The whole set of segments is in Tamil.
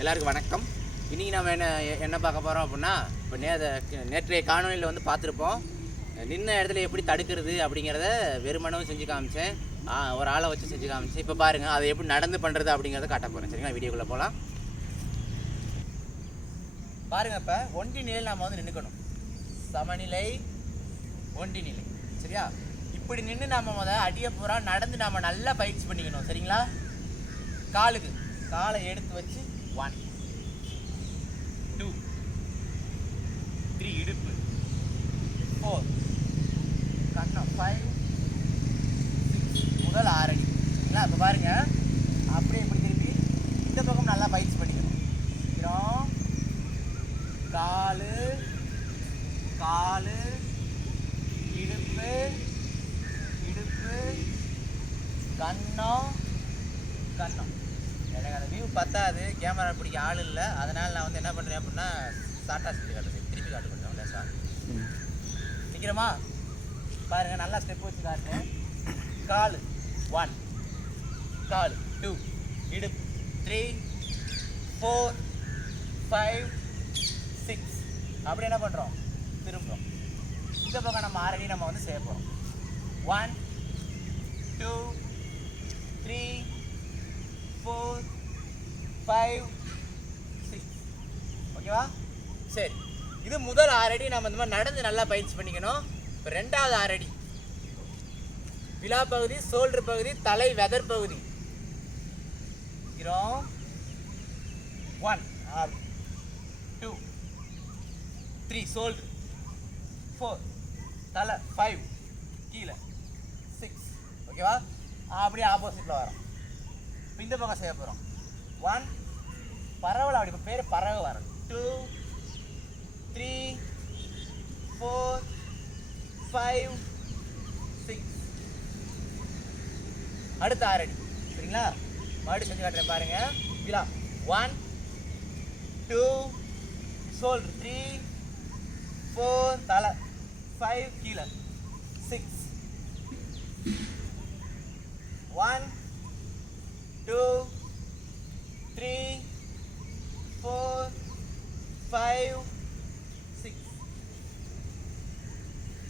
எல்லாருக்கும் வணக்கம். இன்றைக்கி நம்ம என்ன பார்க்க போகிறோம் அப்படின்னா, இப்போ நேற்றைய காணொலியில் வந்து பார்த்துருப்போம், நின்ன இடத்துல எப்படி தடுக்கிறது அப்படிங்கிறத வெறுமனவும் செஞ்சு காமிச்சேன், ஒரு ஆளை வச்சு செஞ்சு காமிச்சேன். இப்போ பாருங்கள் அதை எப்படி நடந்து பண்ணுறது அப்படிங்கிறத காட்ட போகிறேன். சரிங்களா, வீடியோக்குள்ளே போகலாம். பாருங்கள், இப்போ ஒண்டி நிலையில் நாம் வந்து நின்றுக்கணும். சமநிலை, ஒண்டி நிலை. சரியா, இப்படி நின்று நாம் அடியை பூரா நடந்து நாம் நல்லா பயிற்சி பண்ணிக்கணும். சரிங்களா, காலை எடுத்து வச்சு 1 2 3 இடுப்பு, 4 கண்ணம், 5 6 முதல் 6 அடி. சரிங்களா, இப்போ பாருங்க, அப்படியே இப்படி திருப்பி இந்த பக்கம் நல்லா பயிற்சி பண்ணிக்கணும். காலு இடுப்பு கண்ணம். எனக்கு அந்த வியூ பத்தாது, கேமரா பிடிக்க ஆள் இல்லை, அதனால் நான் வந்து என்ன பண்ணுறேன் அப்படின்னா ஷார்ட்டாக செஞ்சு காட்டுறேன். திருப்பி காட்டு கொஞ்சம் லேசாக நிற்கிறோமா. பாருங்கள், நல்லா ஸ்டெப் வச்சு காட்டுறேன். காலு 1, காலு 2, இடுப்பு 3 4 5 6. அப்படி என்ன பண்ணுறோம், திரும்புகிறோம். இந்த பக்கம் நம்ம 6 அடி நம்ம வந்து செய்ய போகிறோம். 1 2 3 4 5 6. ஓகேவா, சரி. இது முதல் 6 அடி நம்ம இந்த மாதிரி நடந்து நல்லா பயிற்சி பண்ணிக்கணும். இப்போ ரெண்டாவது 6 அடி, விலா பகுதி, ஷோல்டர் பகுதி, தலை வெதர் பகுதி. 1 2 3 ஷோல்டர், 4 தலை, 5 கீழே, 6. ஓகேவா, அப்படியே ஆப்போசிட்டில் வரோம். இப்போ இந்த பக்கம் செய்ய போகிறோம். 1 பரவல், அப்படி இப்போ பேர் பறவை வரும். 2 3 4 5 6. அடுத்த 6 அடி. சரிங்களா, மறுபடியும் செஞ்சு காட்டுறேன் பாருங்க. விலா 1 2 ஷோல்டர், 3 4 தலை, 5 கீழே, 6. 1 2 3 4 5 6.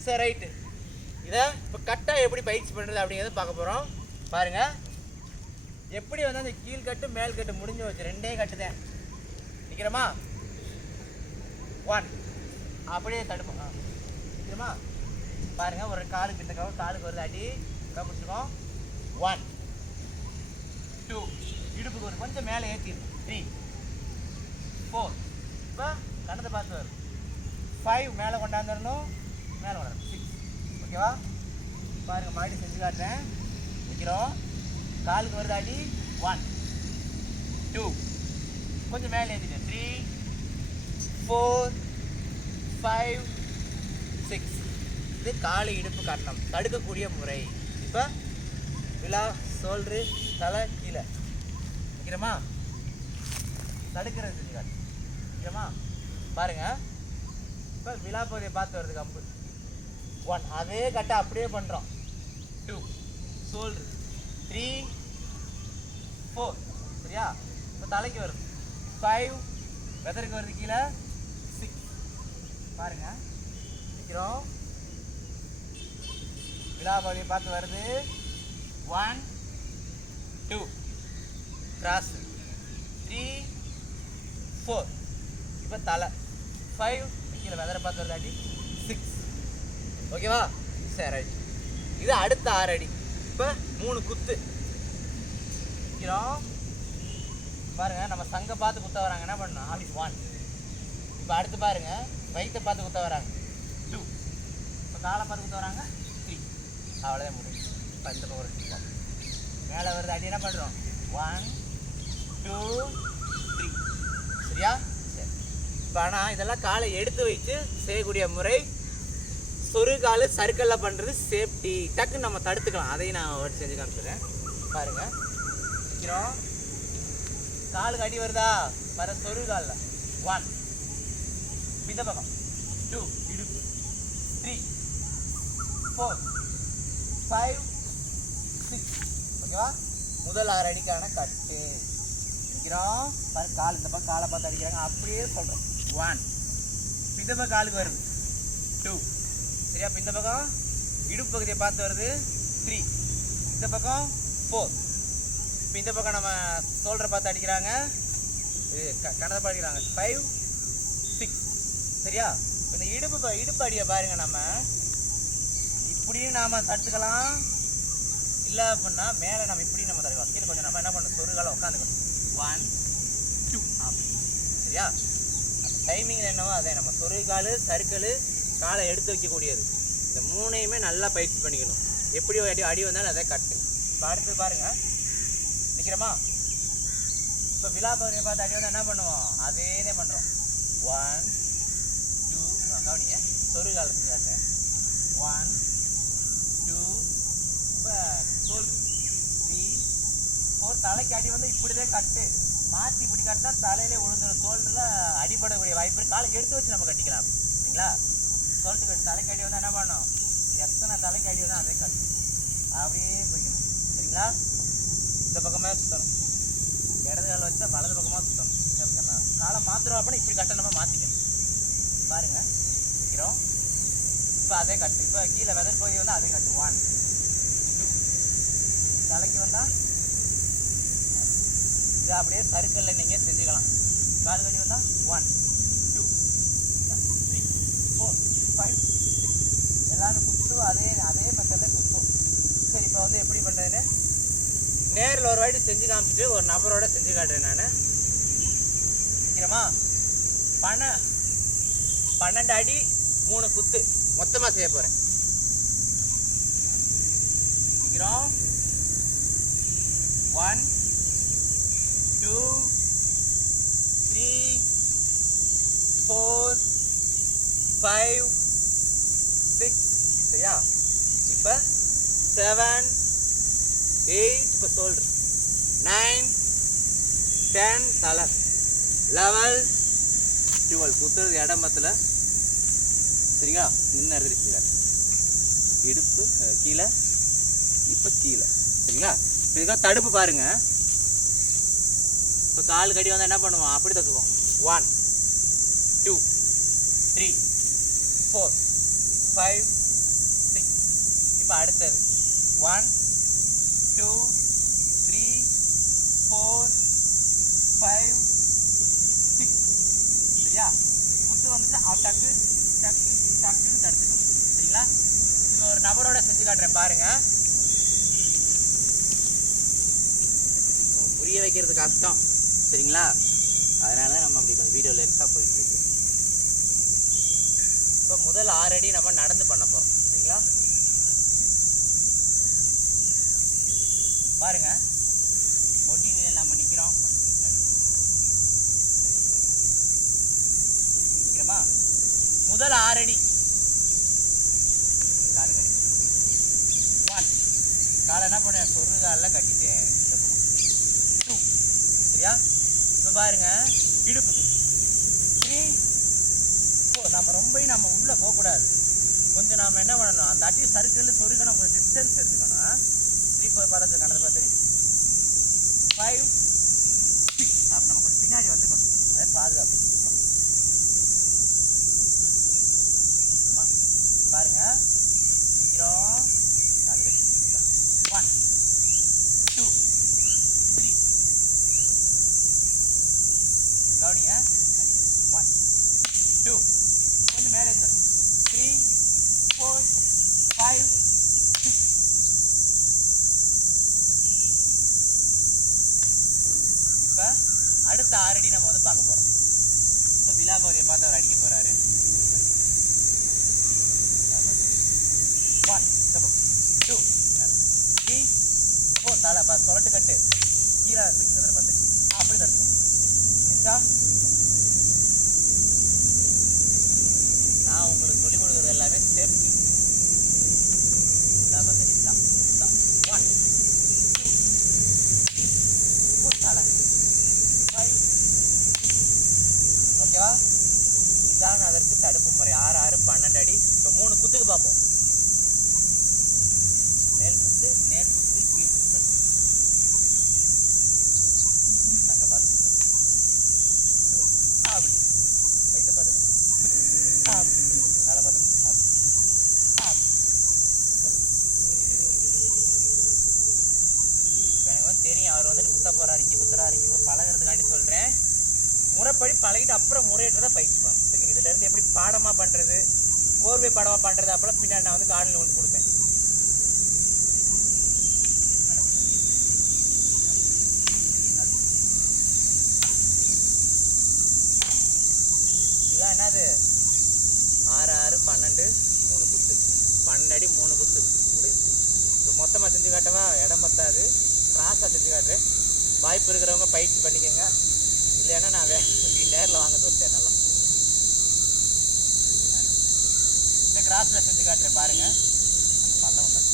சரி, ரைட்டு. இதை இப்போ கட்டாக எப்படி பயிற்சி பண்ணுறது அப்படிங்கிறத பார்க்க போகிறோம். பாருங்கள், எப்படி வந்து அந்த கீழ்கட்டு மேல் கட்டு முடிஞ்சு வச்சு 2 கட்டு தான். நிற்கிறோமா, 1 அப்படியே தடுப்போம். நிற்கிறோமா, பாருங்கள், ஒரு காலுக்கு இந்த காலுக்கு ஒரு அடி பிடிச்சிருக்கோம். 1 2 இடுப்புக்கு ஒரு கொஞ்சம் மேலே ஏற்றிடும். 3 4 இப்போ கணத்தை பார்த்து வரும். 5 மேலே கொண்டாந்துடணும், மேலே கொண்டாடணும். 6. ஓகேவா, பாருங்கள், மறுபடியும் செஞ்சு காட்டுறேன். நிற்கிறோம், காலுக்கு வருது அடி. 1 2 கொஞ்சம் மேலே ஏற்றிட்டேன். 3 4 5 6. இது காலை இடுப்பு கட்டணம் தடுக்கக்கூடிய முறை. இப்போ விலா, ஷோல்டரு, தலை கீழே. நிற்கிறோமா, தடுக்கிறது செஞ்சு காட்டு. நிற்கிறோமா, பாருங்கள், இப்போ விலா பகுதியை பார்த்து வருது கம்பு. 1 அதே கட்டை அப்படியே பண்ணுறோம். 2 ஷோல்டரு, 3 4. சரியா, இப்போ தலைக்கு வருது. 5 வெதருக்கு வருது கீழே, 6. பாருங்கள், நிற்கிறோம், விலா பகுதியை பார்த்து வருது. 1 2 கிராஸ், 3 4. இப்போ தலை 5 கீழே வெதரை பார்த்து வருது அடி, 6. ஓகேவா, சரி, ரைட். இது அடுத்த 6 அடி. இப்போ 3 குத்து. பாருங்கள், நம்ம சங்கை பார்த்து குத்த வராங்க, என்ன பண்ணணும், அப்படி 1. இப்போ அடுத்து பாருங்கள், வயிற்றை பார்த்து குத்த வராங்க, 2. இப்போ காலை பார்த்து குத்த வராங்க, 3. அவ்வளோதான் முடியும். இப்போ இந்த பக்கம் வச்சுப்போம். மேலே வருது அடி, என்ன பண்ணுறோம், 1 2 3. சரியா, சரி. இப்போ ஆனால் இதெல்லாம் காலை எடுத்து வச்சு செய்யக்கூடிய முறை. சொருகால் சர்க்கிளில் பண்ணுறது சேஃப்டி, டக்குன்னு நம்ம தடுத்துக்கலாம். அதையும் நான் ஒரு செஞ்சு காமிச்சிடுறேன். பாருங்கள், நிற்கிறோம், காலுக்கு அடி வருதா, வர சொருகாலில் 1 இந்த பக்கம், 2 இடுப்பு, 3 4 5 6. ஓகேவா, முதல் 6 அடிக்கான கட்டு. நிற்கிறோம் பாரு, கால் இந்த பக்கம் காலை பார்த்து அடிக்கிறாங்க. அப்படியே சொல்கிறோம் 1. இந்த பக்கம் காலுக்கு வருது 2. சரியா? இப்போ இந்த பக்கம் இடுப்பு பகுதியை பார்த்து வருது 3. இந்த பக்கம் 4. இப்போ இந்த பக்கம் நம்ம ஷோல்டரை பார்த்து அடிக்கிறாங்க, கணத்தை படிக்கிறாங்க 5, 6. சரியா? இந்த இடுப்பு அடியை பாருங்க, நம்ம இப்படியும் நாம் தடுத்துக்கலாம், இல்லை அப்படின்னா மேலே நம்ம இப்படி நம்ம தடுக்கலாம். கீழே கொஞ்சம் நம்ம என்ன பண்ணணும், சொருகாலம் உட்காந்துக்கணும் 1, 2 அப்படி. சரியா? அந்த டைமிங்கில் என்னவோ அதே நம்ம சொருகால் சறுக்கல் காலை எடுத்து வைக்கக்கூடியது. இந்த மூணையுமே நல்லா பயிற்சி பண்ணிக்கணும். எப்படி அடி வந்தாலும் அதை கட்டு. இப்போ அடுத்து பாருங்கள், நிற்கிறோமா? இப்போ விழா பகுதியை பார்த்து அடி வந்து என்ன பண்ணுவோம், அதே தான் பண்ணுறோம் 1, 2 கவனிங்க, சொருகாலத்துக்கு காட்டுறேன் 1, 2. இப்போ ஷோல்டர் 3, 4. தலைக்கு அடி வந்து இப்படி தான் கட்டு. மாற்றி இப்படி கட்டினா தலையிலே விழுந்துடும், ஷோல்டரில் அடிபடக்கூடிய வாய்ப்பு இருக்குது. காலை எடுத்து வச்சு நம்ம கட்டிக்கலாம். சரிங்களா? ஷோல்டர் கட்டு தலைக்கு அடி வந்து என்ன பண்ணணும், எத்தனை தலைக்கு அடி வந்து அதே கட்டு அப்படியே போய்க்கணும். சரிங்களா? இந்த பக்கமாக சுற்றணும், இடது காலை வச்சா வலது பக்கமாக சுற்றணும். காலை மாத்திரம் அப்படின்னா இப்படி கட்ட நம்ம மாற்றிக்கணும். பாருங்கள், நிற்கிறோம். இப்போ அதே கட்டு. இப்போ கீழே வெதர் பகுதி வந்து அதே கட்டு 1, 2. தலைக்கு வந்தால் இது அப்படியே சர்க்கிளில் நீங்கள் செஞ்சுக்கலாம். கால் கடி வந்தால் 1, 2, 3, 4, 5, 6. எல்லாரும் குத்தும், அதே மெத்தடில் குத்தும். சரி, இப்போ வந்து எப்படி பண்ணுறதுன்னு நேரில் ஒரு வாட்டி செஞ்சு காமிச்சிட்டு ஒரு நபரோட செஞ்சு காட்டுறேன் நான். நிற்கிறோமா? 12 அடி 3 குத்து மொத்தமாக செய்ய போகிறேன். நிற்கிறோம் 1, 2, 3, 4, 5, 6. சரியா? இப்போ 7, 8. இப்போ ஷோல்டர் 9, 10 தலை 11, 12. குத்துறது இடம் பத்தில். சரிங்களா? நின்று எடுத்துட்டு இடுப்பு கீழே, இப்போ கீழே. சரிங்களா? இப்போ இதுக்காக தடுப்பு பாருங்க. இப்போ கால் கடி வந்து என்ன பண்ணுவோம், அப்படி தத்துவோம் 1, 2, 3, 4, 5, 6. இப்போ அடுத்தது 1, 2, 3, 4, 5, 6. சரியா? குத்து வந்துச்சு டக்கு டக்கு டக்குன்னு தடுத்துக்கணும். சரிங்களா? இப்போ ஒரு நபரோட செஞ்சு காட்டுறேன் பாருங்க. புரிய வைக்கிறது கஷ்டம். சரிங்களா? அதனால தான் நம்ம அப்படி கொஞ்சம் வீடியோ லென்த்தாக போயிட்டுருக்கு. இப்போ முதல் 6 அடி நம்ம நடந்து பண்ண போகிறோம். சரிங்களா? பாருங்க, ஒட்டி நிலையில் நம்ம நிற்கிறோம். நிற்கிறோமா? முதல் 6 அடி காலு கடி 1. காலை என்ன பண்ண, சொரு காலில் கட்டிட்டேன். 2. சரியா? இப்போ பாருங்க, இடுப்பு 3, 4. நம்ம உள்ளே போகக்கூடாது. கொஞ்சம் நாம் என்ன பண்ணணும், அந்த அடி சர்க்கிள் சொருக்க நம்ம கொஞ்சம் டிஸ்டன்ஸ் எடுத்துக்கணும். 3, 4 பார்த்து கணக்கு பார்த்து 5, 6. அப்போ நம்ம கொஞ்சம் பின்னாடி வந்துக்கணும். அதே பாதுகாப்பு. பாருங்க, நிற்கிறோம். 1, 2, 3. கவனிங்க, 1, 2. கொஞ்சம் மேலே இருக்கணும். 3, 4, 5, 6. இப்போ அடுத்த 6 அடி நம்ம வந்து பார்க்க போகிறோம். இப்போ விழா பகுதியை பார்த்து அவர் அடிக்க போகிறாரு. 1, 2, 3, 4. தலை சொல்லட்டு கட்டு கீழே பார்த்து அப்படி தடுத்துக்கணும். புரிஞ்சா? நான் உங்களுக்கு சொல்லிக் கொடுக்குறது எல்லாமே சேஃப்டி. எல்லாம் பார்த்து நிற்கலாம். 1, 2, 3, 4. தலை 5. ஓகேவா? இதுதான் அதற்கு தடுப்பு முறை. 6, 6, 12 அடி. இப்போ 3 குத்துக்கு பார்ப்போம். மேல் குத்து, நேர் குத்து, கீழ் குத்து. அங்கே பார்த்து அப்படி வயிற்ற பார்த்து மேலே பார்த்து எனக்கு வந்து தெரியும் அவர் வந்துட்டு குத்த போகிறார் இங்கே குத்துறாரு இங்கே பழகிறதுக்காண்டி சொல்கிறேன். முறைப்படி பழகிட்டு அப்புறம் முறையிட்டு தான் பயிற்சி பண்ணணும். சரிங்க, இதுலேருந்து எப்படி பாடமாக பண்ணுறது, கோர்வை பாடமாக பண்ணுறது அப்போலாம் பின்னாடி நான் வந்து காணொலி உங்களுக்கு கொடுப்பேன். இதுதான் என்னது 6 6 12 3 குத்து 12 அடி 3 குத்து முடிஞ்சு. இப்போ மொத்தமாக செஞ்சு காட்டவா? இடம் பத்தாது, கிராஸாக செஞ்சு காட்டுறேன். வாய்ப்பு இருக்கிறவங்க பயிற்சி பண்ணிக்கோங்க. இல்லைன்னா நான் நேரில் வாங்க சொல்லிட்டேன். நல்லா இந்த கிராஸில் செஞ்சு காட்டுறேன் பாருங்கள். அந்த பள்ளம் வந்தாச்சு.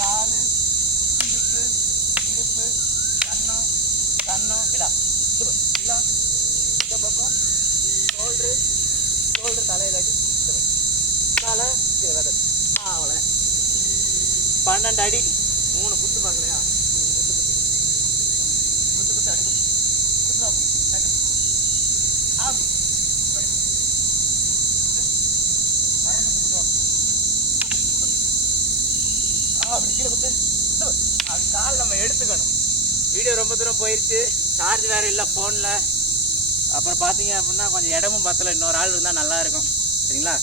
காலு இடுப்பு இடுப்பு கண்ணம் கண்ணம் விழா விழா இந்த பக்கம் ஷோல்டரு தலையில் அடி இந்த பக்கம் தலை விதை அவ்வளோ 12 அடி 3 குத்து பார்க்கலையா? குத்து குத்து குத்து குத்து அடி குத்து குத்து பார்ப்போம். ஆகும் மரம் குத்து பார்ப்போம். அப்படி கீழே குத்து அப்படி கால் நம்ம எடுத்துக்கணும். வீடியோ ரொம்ப தூரம் போயிடுச்சு, சார்ஜ் வேறு இல்லை ஃபோனில். அப்புறம் பார்த்தீங்க அப்படின்னா கொஞ்சம் இடமும் பத்தலை, இன்னொரு ஆள் இருந்தால் நல்லாயிருக்கும். சரிங்களா?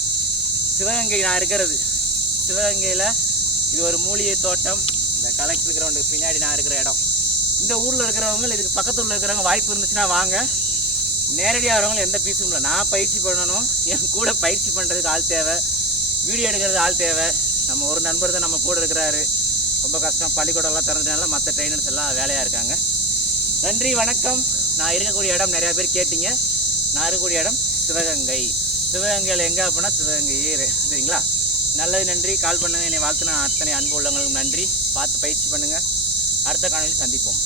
சிவகங்கை நான் இருக்கிறது சிவகங்கையில். இது ஒரு மூலிகை தோட்டம். இந்த கலெக்டர் கிரவுண்டுக்கு பின்னாடி நான் இருக்கிற இடம். இந்த ஊரில் இருக்கிறவங்க, இதுக்கு பக்கத்து ஊரில் இருக்கிறவங்க வாய்ப்பு இருந்துச்சுன்னா வாங்க. நேரடியாக வரவங்களும் எந்த பீஸும் இல்லை. நான் பயிற்சி பண்ணணும், என் கூட பயிற்சி பண்ணுறதுக்கு ஆள் தேவை, வீடியோ எடுக்கிறது ஆள் தேவை. நம்ம ஒரு நண்பர் தான் நம்ம கூட இருக்கிறாரு. ரொம்ப கஷ்டம், பள்ளிக்கூடம்லாம் திறந்ததுனால மற்ற ட்ரெயினர்ஸ் எல்லாம் வேலையாக இருக்காங்க. நன்றி, வணக்கம். நான் இருக்கக்கூடிய இடம் நிறையா பேர் கேட்டிங்க. நான் இருக்கக்கூடிய இடம் சிவகங்கை. சிவகங்கையில் எங்கே அப்படின்னா சிவகங்கை. சரிங்களா? நல்லது, நன்றி. கால் பண்ணுங்கள். என்னை வாழ்த்துன அத்தனை அன்பு உள்ளவங்களுக்கு நன்றி. பார்த்து பயிற்சி பண்ணுங்கள். அடுத்த காணொலியில் சந்திப்போம்.